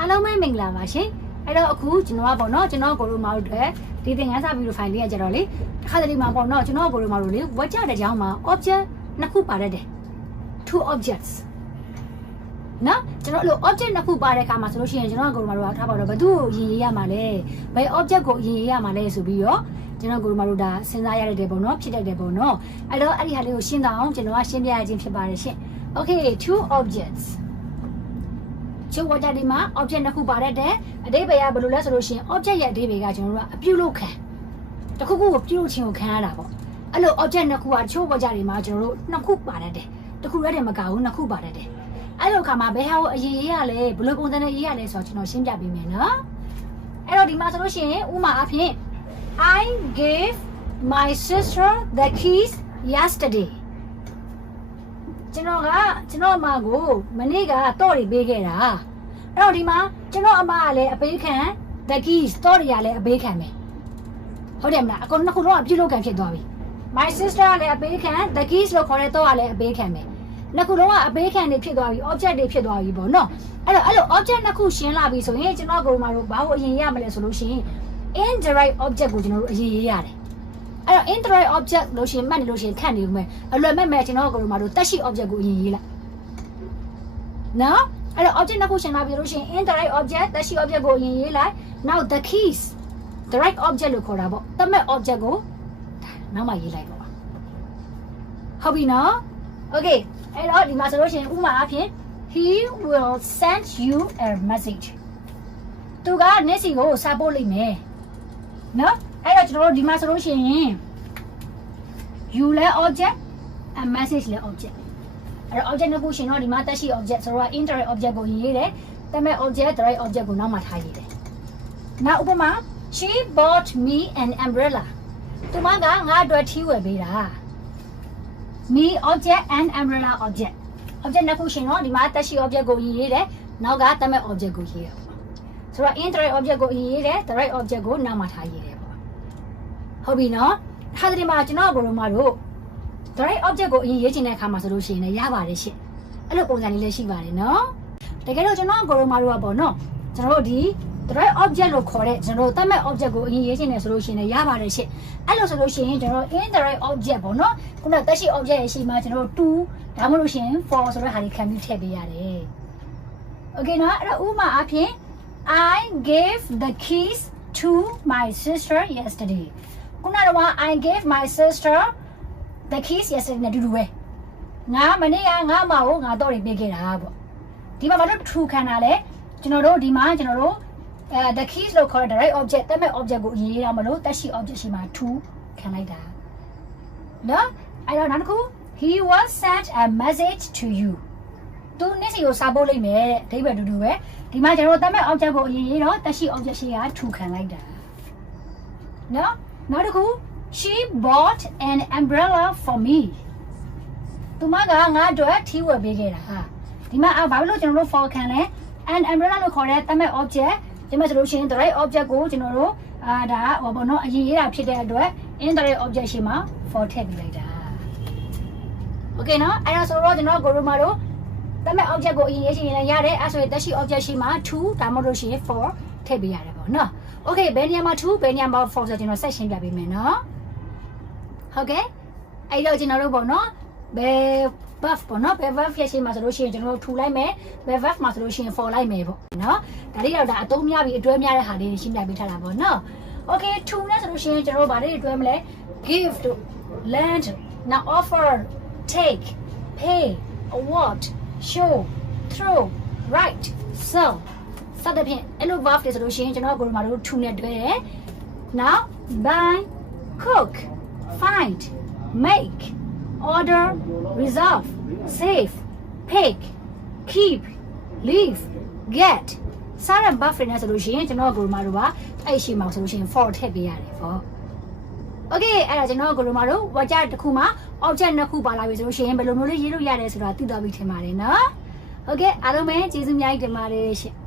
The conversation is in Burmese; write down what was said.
အားလုံးပဲမင်္ဂလာပါရှင်အဲ့တော့အခုကျွန်တော်ကပေါ့နော်ကျွန်တော်ကိုရိုမာတို့အတွက်ဒီသင်ခန်းစာဗီဒီယိုဖိုင်လေးကကြတော့လေတစ်ခါတလေမှာပေါ့နော်ကျွန်တော်ကိုရိုမာတို့လေဝက်ကြတဲ့ကြောင်းမှာ object နှစ်ခုပါတတ်တယ် two objects နော်ကျွန်တော်အဲ့လို object နှစ်ခုပါတဲ့အခါမှာဆိုလို့ရှိရင်ကျွန်တော်ကိုရိုမာတို့ကထားပါတော့ဘယ်သူ့ကိုရင်ရေးရမှာလဲဘယ် object ကိုရင်ရေးရမှာလဲဆိုပြီးတော့ကျွန်တော်ကိုရိုမာတို့ဒါစဉ်းစားရတဲ့ပေါ့နော်ဖြစ်တတ်တယ်ပေါ့နော်အဲ့တော့အဲ့ဒီဟာလေးကိုရှင်းအောင်ကျွန်တော်ကရှင်းပြရခြင်းဖြစ်ပါတယ်ရှင် okay two objects ချိုးဝကြဒီမှာ object နှစ်ခုပါတဲ့အဓိပ္ပာယ်ကဘယ်လိုလဲဆိုလို့ရှိရင် object ရဲ့အဓိပ္ပာယ်ကကျွန်တော်တို့ကအပြုလုပ်ခံတစ်ခုခုကိုပြုလုပ်ခြင်းကိုခံရတာပေါ့အဲ့လို object နှစ်ခုကချိုးဝကြဒီမှာကျွန်တော်တို့နှစ်ခုပါတတ်တယ်တစ်ခုတည်းတည်းမကဘူးနှစ်ခုပါတတ်တယ်အဲ့လိုခါမှာဘယ်ဟာကိုအရေးရေးရလဲဘယ်လိုပုံစံနဲ့ရေးရလဲဆိုတော့ကျွန်တော်ရှင်းပြပေးမယ်နော်အဲ့တော့ဒီမှာဆိုလို့ရှိရင်ဥမာအဖြစ် I gave my sister the keys yesterday ကျွန်တော်ကကျွန်တော်အမကိုမနေ့ကတော့တွေပေးခဲ့တာအဲ့တော့ဒီမှာကျွန်တော်အမကလည်းအပေးခံ the keys တော့တွေကလည်းအပေးခံပဲဟုတ်တယ်မလားအကုန်နှစ်ခုလုံးကပြုလုပ်ခံဖြစ်သွားပြီ my sister ကလည်းအပေးခံ the keys လို့ခေါ်တဲ့တော့ကလည်းအပေးခံပဲနှစ်ခုလုံးကအပေးခံတွေဖြစ်သွားပြီ object တွေဖြစ်သွားပြီပေါ့နော်အဲ့တော့အဲ့လို object နှစ်ခုရှင်းလာပြီဆိုရင်ကျွန်တော်ကိုယ်မှာတော့ဘာလို့အရင်ရမလဲဆိုလို့ရှိရင် indirect object ကိုကျွန်တော်တို့အရင်ရေးရတယ် အဲ့တော့ indirect object လို့ရှိရင်မှတ်နေလို့ရှိရင်ခန့်နေဦးမယ်အလွယ်မဲ့မဲ့ကျွန်တော်ကိုယ်မှာတို့တက်ရှိ object ကိုအရင်ရေးလိုက်နော်အဲ့တော့ object နှစ်ခုရှင်းလာပြီလို့ရှိရင် indirect object တက်ရှိ object ကိုအရင်ရေးလိုက် now the keys direct object လို့ခေါ်တာပေါ့တမက် object ကိုနောက်မှရေးလိုက်တော့ဟုတ်ပြီနော် okay အဲ့တော့ဒီမှာဆိုလို့ရှိရင်ဥပမာအဖြစ် he will send you a message သူကနေ့စီကိုစာပို့လိမ့်မယ်နော် အဲ့တော့ကျွန်တော်တို့ဒီမှာဆိုလို့ရှိရင် you လဲ object a message လဲ object အဲ့တော့ object နှစ်ခုရှင်တော့ဒီမှာတက်ရှိ object ဆိုတော့ indirect object ကိုရေးတယ်တမဲ့ object direct object ကိုနောက်မှထားရေးတယ်နောက်ဥပမာ she bought me an umbrella သူမကငါအတွက်ထီးဝယ်ပေးတာ me object and umbrella object object နှစ်ခုရှင်တော့ဒီမှာတက်ရှိ object ကိုရေးတယ်နောက်ကတမဲ့ object ကိုရေးတယ်ဆိုတော့ indirect object ကိုရေးတယ် direct object ကိုနောက်မှထားရေးတယ်ပေါ့ ဟုတ်ပြီနော်ဟာဒီမှာကျွန်တော်ဘယ်လိုမှတို့ direct object ကိုအရင်ရေးချင်တဲ့အခါမှာဆိုလို့ရှိရင်လည်းရပါတယ်ရှင့်အဲ့လိုပုံစံလေးလည်းရှိပါတယ်နော်တကယ်တော့ကျွန်တော်ကိုရိုမာတို့ကပေါ့နော်ကျွန်တော်တို့ဒီ direct object လို့ခေါ်တဲ့ကျွန်တော်တို့သတ်မှတ် object ကိုအရင်ရေးချင်တယ်ဆိုလို့ရှိရင်လည်းရပါတယ်ရှင့်အဲ့လိုဆိုလို့ရှိရင်ကျွန်တော် indirect object ပေါ့နော်ခုနတက်ရှိ object ရဲ့ရှိမှာကျွန်တော်တို့2ဒါမှမဟုတ်လို့ရှိရင်4ဆိုတဲ့ဟာတွေခံပြီးထည့်ပေးရတယ် okay နော်အဲ့တော့ဥပမာအဖြစ် I gave the keys to my sister yesterday ခုနကတော့ I gave my sister the keys yesterday နဲ့အတူတူပဲငါမနေ့ကငါအမကိုငါတော့ရင်ပေးခဲ့တာပေါ့ဒီမှာမလို့ true ခံတာလဲကျွန်တော်တို့ဒီမှာကျွန်တော်တို့အဲ the keys လို့ခေါ်တဲ့ direct object တက်မဲ့ object ကိုရေးရအောင်မလို့တက်ရှိ object ရှိမှာ true ခံလိုက်တာနော်အဲ့တော့နောက်တစ်ခု he was sent a message to you သူနေ့စီကိုစာပို့လိုက်မယ်တဲ့အဓိပ္ပာယ်တူတူပဲဒီမှာကျွန်တော်တို့တက်မဲ့ object ကိုအရင်ရေးတော့တက်ရှိ object ရှိက true ခံလိုက်တာနော် နောက်တစ်ခု she bought an umbrella for me သူမကငါအတွက်ထီးဝယ်ပေးခဲ့တာဟာဒီမှာအာဘာလို့ကျွန်တော်တို့ for ခံလဲ an umbrella လို့ခေါ်တဲ့တမက် object ဒီမှာဆိုလို့ရှိရင် direct object ကိုကျွန်တော်တို့အာဒါဟောဘောနော်အရင်ရေးတာဖြစ်တဲ့အတွက် indirect object ရှိမှာ for ထည့်ပေးလိုက်တာ okay နော်အဲ့ဒါဆိုတော့ကျွန်တော်ကိုရိုမာတို့တမက် object ကိုအရင်ရေးချင်ရင်လည်းရတယ်အဲ့ဆိုရင်တက်ရှိ object ရှိမှာ2ဒါမှမဟုတ်လို့ရှိရင်4 ထည့်ပေးရတယ်ပေါ့နော် okay ဘယ်နေရာမှာ2ဘယ်နေရာမှာ4ဆိုကျွန်တော်ဆက်ရှင်းပြပေးမယ်နော်ဟုတ်ကဲ့အဲ့တော့ကျွန်တော်တို့ပေါ့နော်ဘယ် buff ပေါ့နော်ဘယ် buff ရရှိမှာဆိုလို့ရှိရင်ကျွန်တော်တို့ထူလိုက်မယ်ဘယ် buff မှာဆိုလို့ရှိရင် for လိုက်မယ်ပေါ့နော်ဒါလေးတော့ဒါအသုံးများပြီးအတွဲများတဲ့ဟာလေးရှင်းပြပေးထားတာပေါ့နော် okay ထူနဲ့ဆိုလို့ရှိရင်ကျွန်တော်တို့ဗာလေးအတွဲမလဲ give တို့ lend now offer take pay award show throw write sell စသဖြင့်အဲ့လို verb တွေဆိုလို့ရှိရင်ကျွန်တော်တို့ဘာလို့ထူနဲ့တွဲတယ် now buy cook find make order resolve save pick keep leave get စားရ verb တွေနဲ့ဆိုလို့ရှိရင်ကျွန်တော်တို့ဘာလို့ပါအဲ့ရှိမှာဆိုလို့ရှိရင် for ထည့်ပေးရတယ်ပေါ့ Okay အဲ့ဒါကျွန်တော်ကိုလိုမာတို့ဝါကြတစ်ခုမှာ object နှစ်ခုပါလာပြီဆိုလို့ရှိရင်ဘယ်လိုမျိုးလေးရေးလို့ရတယ်ဆိုတာသိသွားပြီထင်ပါတယ်နော်။ Okay အားလုံးပဲကျေးဇူးအများကြီးတင်ပါတယ်ရှင်။